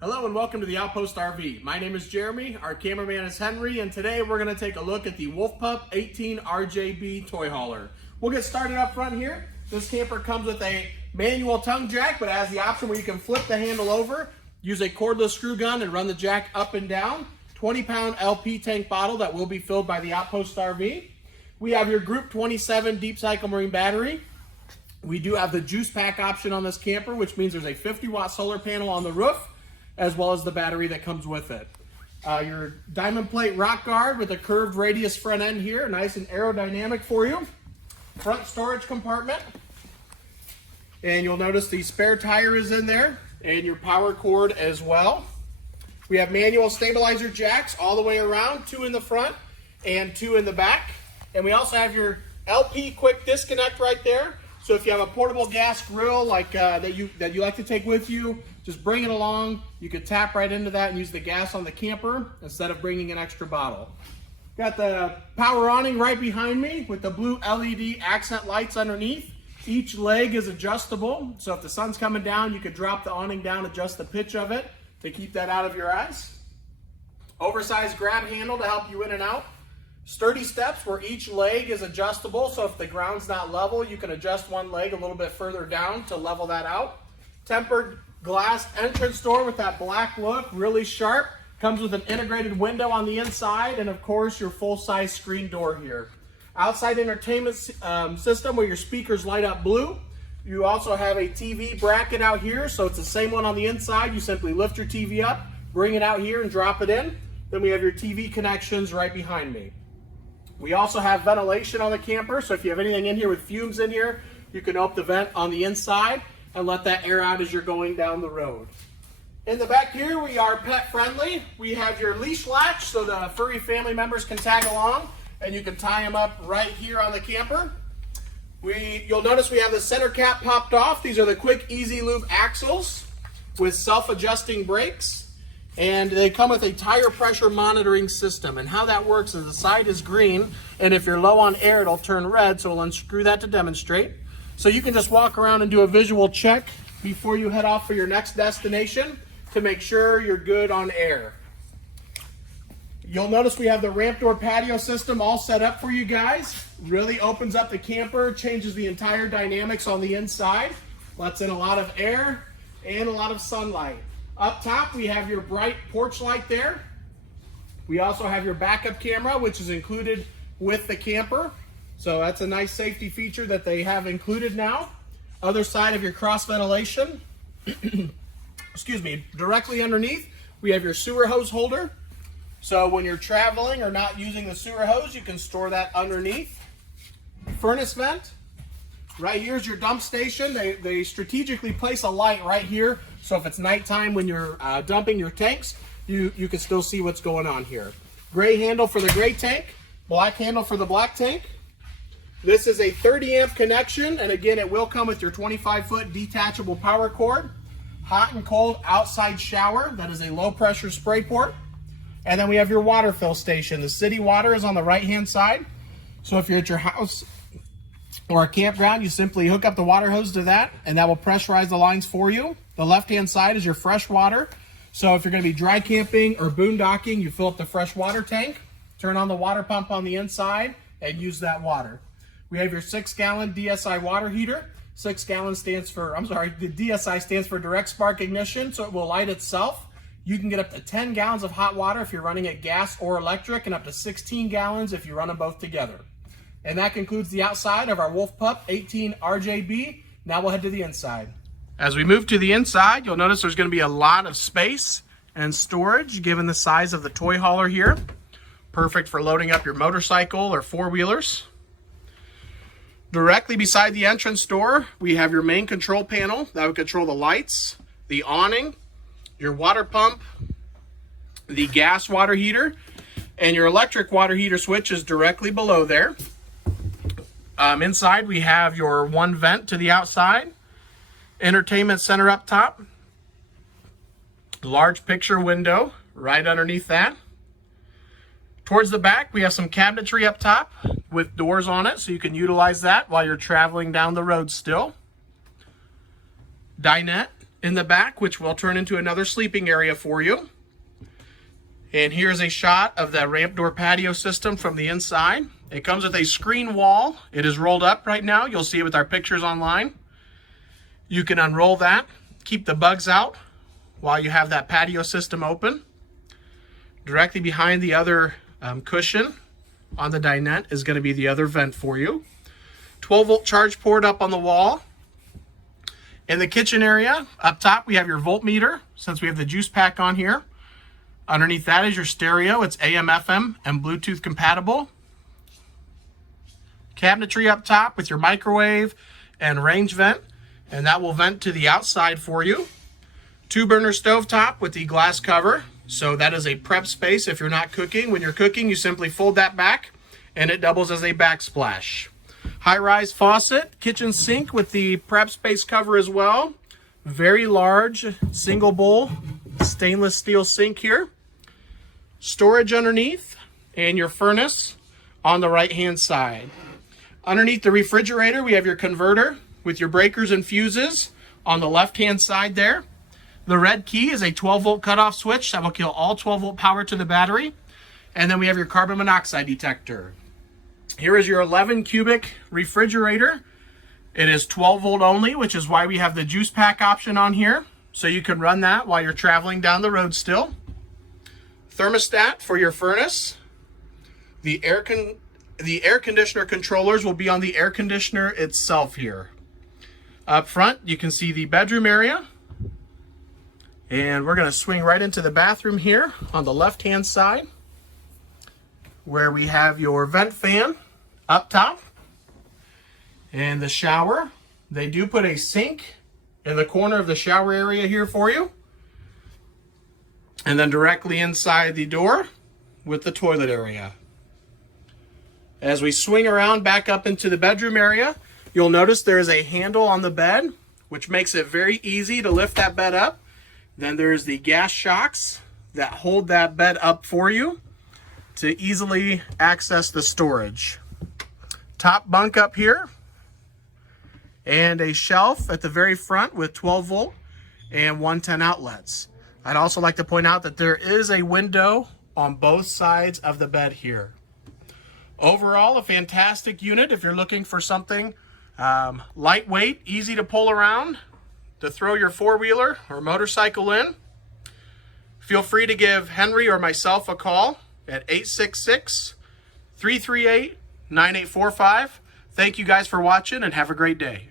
Hello and welcome to the Outpost RV. My name is Jeremy, our cameraman is Henry, and today we're going to take a look at the Wolf Pup 18 RJB toy hauler. We'll get started up front here. This camper comes with a manual tongue jack, but has the option where you can flip the handle over, use a cordless screw gun and run the jack up and down. 20-pound LP tank bottle that will be filled by the Outpost RV. We have your Group 27 deep cycle marine battery. We do have the juice pack option on this camper, which means there's a 50-watt solar panel on the roof, as well as the battery that comes with it. Your diamond plate rock guard with a curved radius front end here, nice and aerodynamic for you. Front storage compartment. And you'll notice the spare tire is in there, and your power cord as well. We have manual stabilizer jacks all the way around, 2 in the front and 2 in the back. And we also have your LP quick disconnect right there. So if you have a portable gas grill like that you like to take with you, just bring it along. You could tap right into that and use the gas on the camper instead of bringing an extra bottle. Got the power awning right behind me with the blue LED accent lights underneath. Each leg is adjustable, so if the sun's coming down, you could drop the awning down, adjust the pitch of it to keep that out of your eyes. Oversized grab handle to help you in and out. Sturdy steps where each leg is adjustable, so if the ground's not level, you can adjust one leg a little bit further down to level that out. Tempered glass entrance door with that black look, really sharp. Comes with an integrated window on the inside, and of course your full-size screen door here. Outside entertainment system where your speakers light up blue. You also have a TV bracket out here, so it's the same one on the inside. You simply lift your TV up, bring it out here and drop it in. Then we have your TV connections right behind me. We also have ventilation on the camper, so if you have anything in here with fumes in here, you can open the vent on the inside and let that air out as you're going down the road. In the back here, we are pet friendly. We have your leash latch so the furry family members can tag along, and you can tie them up right here on the camper. You'll notice we have the center cap popped off. These are the quick easy lube axles with self-adjusting brakes. And they come with a tire pressure monitoring system. And how that works is the side is green, and if you're low on air, it'll turn red, so we'll unscrew that to demonstrate. So you can just walk around and do a visual check before you head off for your next destination to make sure you're good on air. You'll notice we have the ramp door patio system all set up for you guys. Really opens up the camper, changes the entire dynamics on the inside, lets in a lot of air and a lot of sunlight. Up top, we have your bright porch light there. We also have your backup camera, which is included with the camper. So that's a nice safety feature that they have included now. Other side of your cross ventilation, excuse me, directly underneath, we have your sewer hose holder. So when you're traveling or not using the sewer hose, you can store that underneath. Furnace vent. Right here is your dump station. They strategically place a light right here, so if it's nighttime when you're dumping your tanks, you can still see what's going on here. Gray handle for the gray tank, black handle for the black tank. This is a 30 amp connection, and again, it will come with your 25-foot detachable power cord. Hot and cold outside shower, that is a low pressure spray port. And then we have your water fill station. The city water is on the right-hand side. So if you're at your house or a campground, you simply hook up the water hose to that, and that will pressurize the lines for you. The left-hand side is your fresh water. So if you're going to be dry camping or boondocking, you fill up the fresh water tank, turn on the water pump on the inside, and use that water. We have your 6-gallon DSI water heater. 6 gallons stands for, the DSI stands for direct spark ignition, so it will light itself. You can get up to 10 gallons of hot water if you're running it gas or electric, and up to 16 gallons if you run them both together. And that concludes the outside of our Wolf Pup 18 RJB. Now we'll head to the inside. As we move to the inside, you'll notice there's going to be a lot of space and storage given the size of the toy hauler here. Perfect for loading up your motorcycle or four-wheelers. Directly beside the entrance door, we have your main control panel that will control the lights, the awning, your water pump, the gas water heater, and your electric water heater switch is directly below there. Inside, we have your one vent to the outside, entertainment center up top, large picture window right underneath that. Towards the back, we have some cabinetry up top with doors on it, so you can utilize that while you're traveling down the road still. Dinette in the back, which will turn into another sleeping area for you. And here's a shot of the ramp door patio system from the inside. It comes with a screen wall. It is rolled up right now. You'll see it with our pictures online. You can unroll that, keep the bugs out while you have that patio system open. Directly behind the other cushion on the dinette is going to be the other vent for you. 12-volt charge port up on the wall. In the kitchen area, up top, we have your voltmeter, since we have the juice pack on here. Underneath that is your stereo. It's AM, FM, and Bluetooth compatible. Cabinetry up top with your microwave and range vent, and that will vent to the outside for you. 2-burner stovetop with the glass cover, so that is a prep space if you're not cooking. When you're cooking, you simply fold that back, and it doubles as a backsplash. High-rise faucet, kitchen sink with the prep space cover as well. Very large single bowl stainless steel sink here. Storage underneath, and your furnace on the right-hand side. Underneath the refrigerator, we have your converter with your breakers and fuses on the left-hand side there. The red key is a 12-volt cutoff switch that will kill all 12-volt power to the battery. And then we have your carbon monoxide detector. Here is your 11 cubic refrigerator. It is 12-volt only, which is why we have the juice pack option on here. So you can run that while you're traveling down the road still. Thermostat for your furnace. The air conditioner controllers will be on the air conditioner itself here. Up front, you can see the bedroom area. And we're going to swing right into the bathroom here on the left-hand side, where we have your vent fan up top and the shower. They do put a sink in the corner of the shower area here for you. And then directly inside the door with the toilet area. As we swing around back up into the bedroom area, you'll notice there is a handle on the bed, which makes it very easy to lift that bed up. Then there's the gas shocks that hold that bed up for you to easily access the storage. Top bunk up here, and a shelf at the very front with 12-volt and 110 outlets. I'd also like to point out that there is a window on both sides of the bed here. Overall, a fantastic unit if you're looking for something lightweight, easy to pull around, to throw your four-wheeler or motorcycle in. Feel free to give Henry or myself a call at 866-338-9845. Thank you guys for watching, and have a great day.